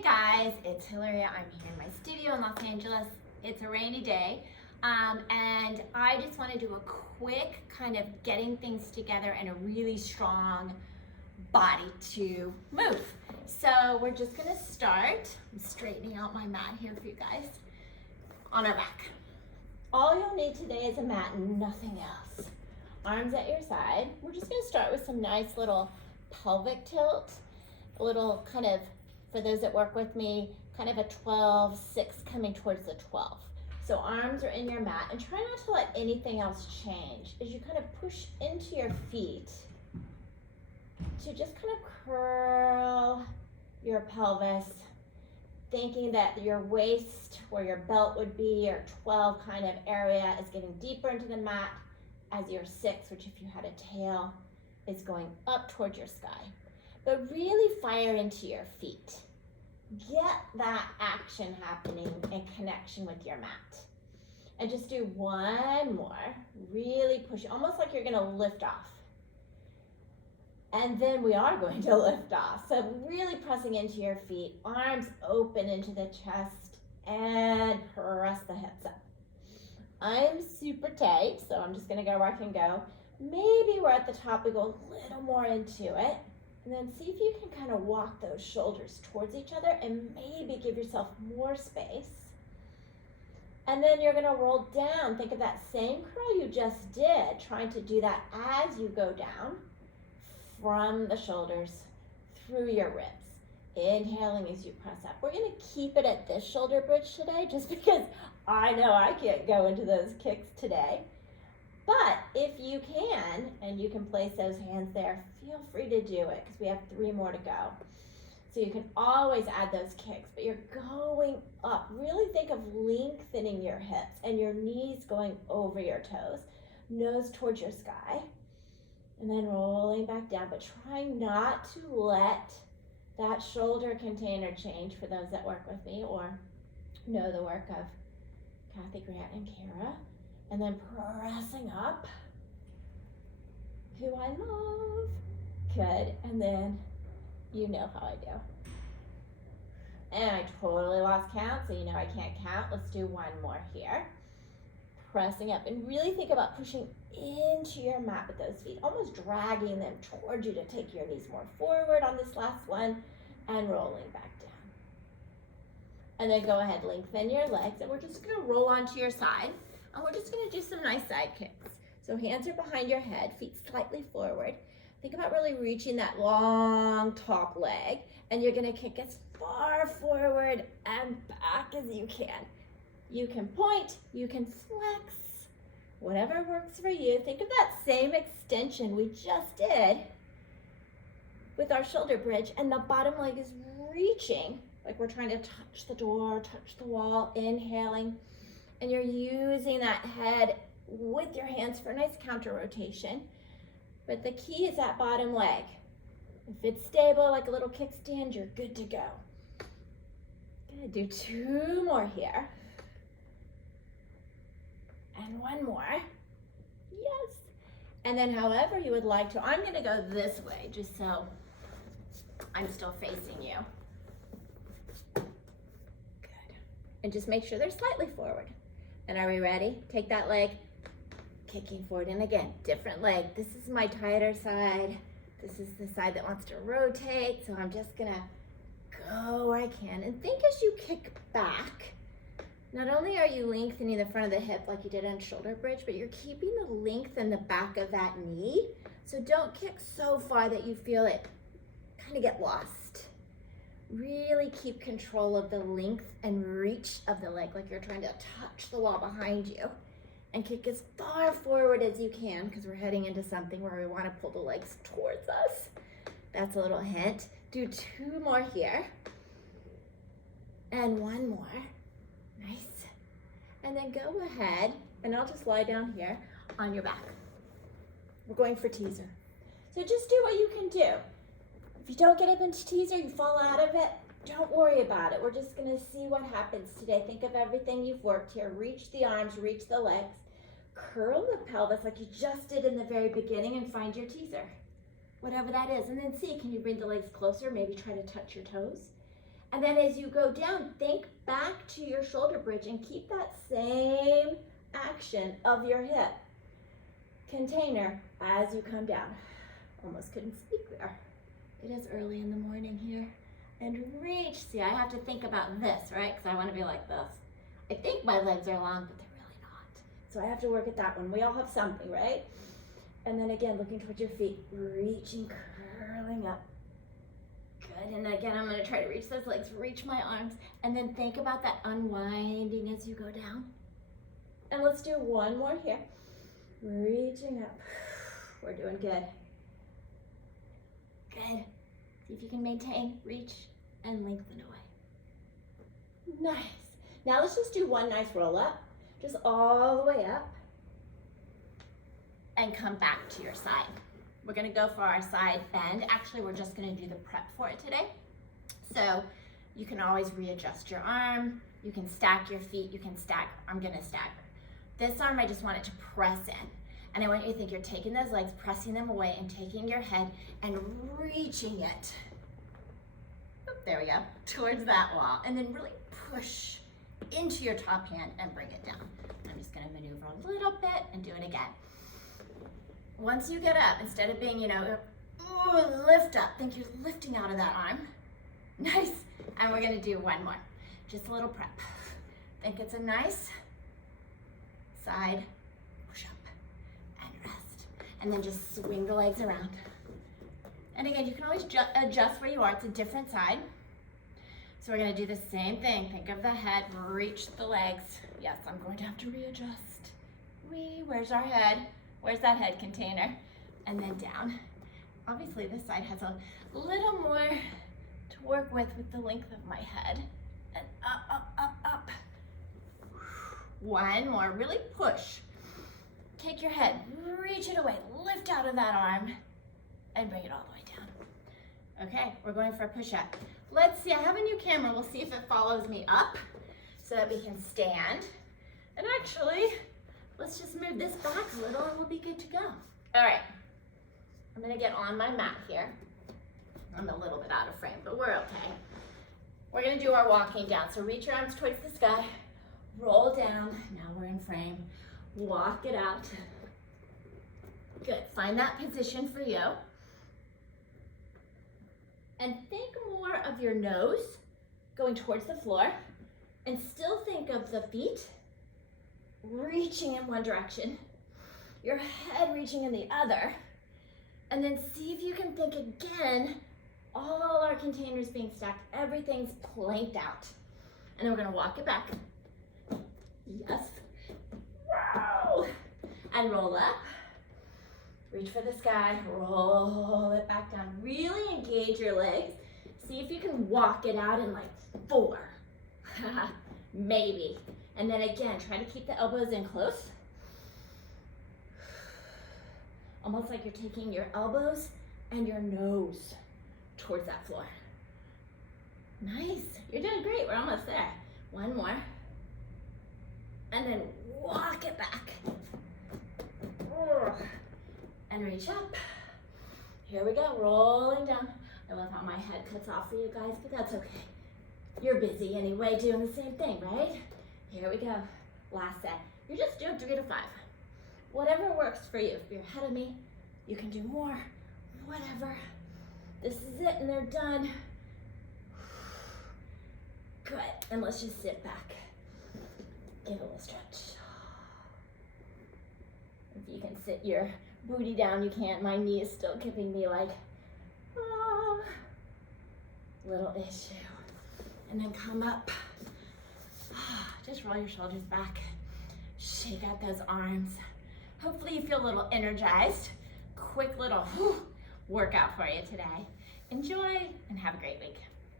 Hey guys, it's Hillary. I'm here in my studio in Los Angeles. It's a rainy day, and I just want to do a quick kind of getting things together and a really strong body to move. So we're just going to start. I'm straightening out my mat here for you guys on our back. All you'll need today is a mat and nothing else. Arms at your side. We're just going to start with some nice little pelvic tilt, a little kind of, for those that work with me, kind of a 12, 6 coming towards the 12. So arms are in your mat, and try not to let anything else change as you kind of push into your feet to just kind of curl your pelvis, thinking that your waist, where your belt would be, your 12 kind of area, is getting deeper into the mat as your 6, which if you had a tail, is going up towards your sky. But really fire into your feet. Get that action happening and connection with your mat. And just do one more. Really push, almost like you're gonna lift off. And then we are going to lift off. So really pressing into your feet, arms open into the chest, and press the hips up. I'm super tight, so I'm just gonna go where I can go. Maybe we're at the top, we go a little more into it. And then see if you can kind of walk those shoulders towards each other and maybe give yourself more space. And then you're gonna roll down. Think of that same curl you just did, trying to do that as you go down from the shoulders through your ribs. Inhaling as you press up. We're gonna keep it at this shoulder bridge today just because I know I can't go into those kicks today. But if you can, and you can place those hands there, feel free to do it because we have 3 more to go. So you can always add those kicks, but you're going up. Really think of lengthening your hips and your knees going over your toes, nose towards your sky, and then rolling back down, but trying not to let that shoulder container change for those that work with me or know the work of Kathy Grant and Kara. And then pressing up, who I love. Good, and then you know how I do. And I totally lost count, so you know I can't count. Let's do one more here. Pressing up, and really think about pushing into your mat with those feet, almost dragging them towards you to take your knees more forward on this last one, and rolling back down. And then go ahead, lengthen your legs, and we're just gonna roll onto your side. And we're just gonna do some nice side kicks. So hands are behind your head, feet slightly forward. Think about really reaching that long top leg, and you're gonna kick as far forward and back as you can. You can point, you can flex, whatever works for you. Think of that same extension we just did with our shoulder bridge, and the bottom leg is reaching, like we're trying to touch the door, touch the wall, inhaling. And you're using that head with your hands for a nice counter rotation. But the key is that bottom leg. If it's stable, like a little kickstand, you're good to go. Gonna do 2 more here. And 1 more. Yes. And then however you would like to, I'm gonna go this way, just so I'm still facing you. Good. And just make sure they're slightly forward. And are we ready? Take that leg, kicking forward. And again, different leg. This is my tighter side. This is the side that wants to rotate. So I'm just gonna go where I can. And think as you kick back, not only are you lengthening the front of the hip like you did on shoulder bridge, but you're keeping the length in the back of that knee. So don't kick so far that you feel it kind of get lost. Really keep control of the length and reach of the leg, like you're trying to touch the wall behind you. And kick as far forward as you can, because we're heading into something where we want to pull the legs towards us. That's a little hint. Do 2 more here. And 1 more. Nice. And then go ahead, and I'll just lie down here on your back. We're going for teaser. So just do what you can do. If you don't get up into teaser, you fall out of it, don't worry about it. We're just gonna see what happens today. Think of everything you've worked here. Reach the arms, reach the legs. Curl the pelvis like you just did in the very beginning and find your teaser. whatever that is. And then see, can you bring the legs closer? Maybe try to touch your toes. And then as you go down, think back to your shoulder bridge and keep that same action of your hip container as you come down. Almost couldn't speak there. It is early in the morning here. And reach. See, I have to think about this, right? Because I want to be like this. I think my legs are long, but they're really not. So I have to work at that one. We all have something, right? And then again, looking towards your feet, reaching, curling up. Good, and again, I'm gonna try to reach those legs, reach my arms, and then think about that unwinding as you go down. And let's do one more here. Reaching up. We're doing good. Good. See if you can maintain, reach, and lengthen away. Nice. Now let's just do one nice roll up, just all the way up, and come back to your side. We're gonna go for our side bend. Actually, we're just gonna do the prep for it today. So you can always readjust your arm, you can stack your feet, you can stagger. I'm gonna stagger. This arm, I just want it to press in. And I want you to think you're taking those legs, pressing them away, and taking your head and reaching it. Oop, there we go, towards that wall. And then really push into your top hand and bring it down. I'm just gonna maneuver a little bit and do it again. Once you get up, instead of being, lift up, think you're lifting out of that arm. Nice. And we're gonna do one more. Just a little prep. Think it's a nice side push up and rest. And then just swing the legs around. And again, you can always adjust where you are. It's a different side. So we're gonna do the same thing. Think of the head, reach the legs. Yes, I'm going to have to readjust. Where's our head? Where's that head container? And then down. Obviously this side has a little more to work with the length of my head. And up, up, up, up. One more, really push. Take your head, reach it away, lift out of that arm, and bring it all the way down. Okay, we're going for a push-up. Let's see, I have a new camera. We'll see if it follows me up so that we can stand. And actually, let's just move this back a little and we'll be good to go. All right, I'm gonna get on my mat here. I'm a little bit out of frame, but we're okay. We're gonna do our walking down. So reach your arms towards the sky, roll down. Now we're in frame. Walk it out. Good, find that position for you. And think more of your nose going towards the floor, and still think of the feet reaching in one direction, your head reaching in the other, and then see if you can think again, all our containers being stacked, everything's planked out. And then we're gonna walk it back. Yes. Wow. And roll up. Reach for the sky, roll it back down. Really engage your legs. See if you can walk it out in like 4. Maybe. And then again, try to keep the elbows in close. Almost like you're taking your elbows and your nose towards that floor. Nice. You're doing great. We're almost there. One more. And then walk it back. And reach up. Here we go, rolling down. I love how my head cuts off for you guys, but that's okay. You're busy anyway, doing the same thing, right? Here we go, last set. You're just doing 3 to 5. Whatever works for you. If you're ahead of me, you can do more, whatever. This is it, and they're done. Good, and let's just sit back. Give it a little stretch. If you can sit your booty down, you can't. My knee is still giving me like, little issue. And then come up. Just roll your shoulders back. Shake out those arms. Hopefully you feel a little energized. Quick little workout for you today. Enjoy and have a great week.